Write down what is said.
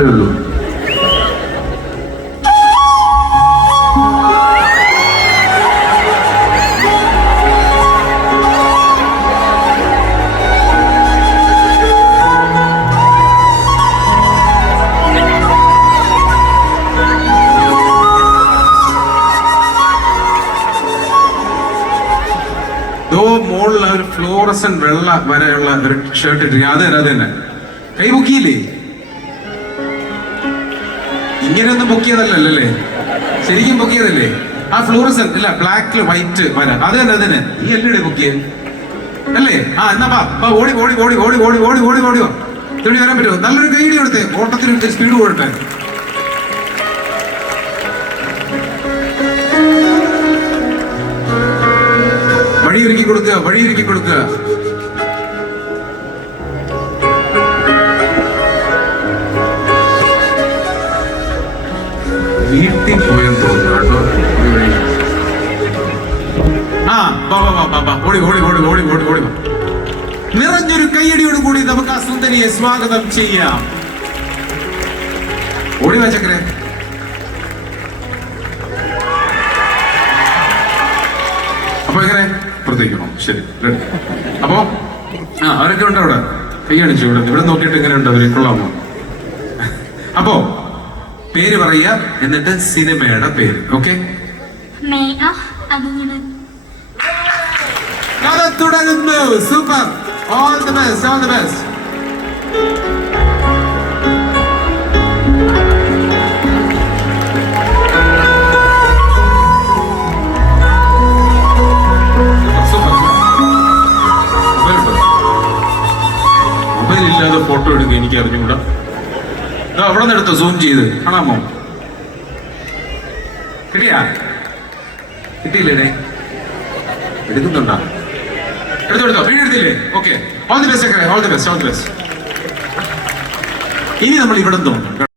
ഉള്ളൂ. മോളിൽ ഒരു ഫ്ലോറസൻ വെള്ള വരെയുള്ള ഒരു ഷർട്ട് ഇട്ടിരിക്കുക. അത് തന്നെ കൈ പൊക്കിയില്ലേ? ഇങ്ങനെയൊന്നും പൊക്കിയതല്ലേ? ശരിക്കും പൊക്കിയതല്ലേ? ആ ഫ്ലോറസൻ ഇല്ല, ബ്ലാക്കില് വൈറ്റ് വര അത് തന്നെ ഈ എല്ലടെ പൊക്കിയത് അല്ലേ? ആ എന്നാ വാ ഓടി ഓടി ഓടി ഓടി ഓടി ഓടി ഓടി ഓടി വാ. തുണി വരാൻ പറ്റുമോ? നല്ലൊരു കൈയടി കൊടുത്തേ, ഓട്ടത്തിന് സ്പീഡ് കൊടുട്ടെ. വഴിയൊരുക്കി കൊടുക്കുക, വഴിയൊരുക്കി കൊടുക്കുക. വീട്ടിൽ പോയെന്ന് തോന്നുന്നു കേട്ടോ. ആ ഓടി ഓടി ഓടി ഓടി ഓടി ഓടി. നിറഞ്ഞൊരു കയ്യടിയോട് കൂടി നമുക്ക് ആ സുന്ദരിയെ സ്വാഗതം ചെയ്യാം. ഓടി വാ ചക്കരെ. അപ്പൊ എങ്ങനെ പ്രത്യേകിക്കണോ? ശരി, റെഡി. അപ്പോ അവരൊക്കെ ഉണ്ട് അവിടെ. കൈയണിച്ചു ഇവിടെ നോക്കിയിട്ട് എങ്ങനെ ഉണ്ട് അവര്? കൊള്ളാമോ? അപ്പോ പേര് പറയുക, എന്നിട്ട് സിനിമയുടെ പേര്. ഓക്കെ, തുടരുന്നു. Super, all the best, all the best. Mobile ഇല്ലാതെ ഫോട്ടോ എടുക്കുക എനിക്ക് അറിഞ്ഞുകൂടാ. അവിടെ നിന്ന് എടുത്തോ, സൂം ചെയ്ത് കാണാമോ? കിട്ടിയാ? കിട്ടിയില്ലേ? എടുക്കുന്നുണ്ടോ? എടുത്തോ, വീഡിയോ എടുത്തില്ലേ? Okay, all the best, all the best, all the best. ഇനി നമ്മൾ ഇവിടെ തോന്നും.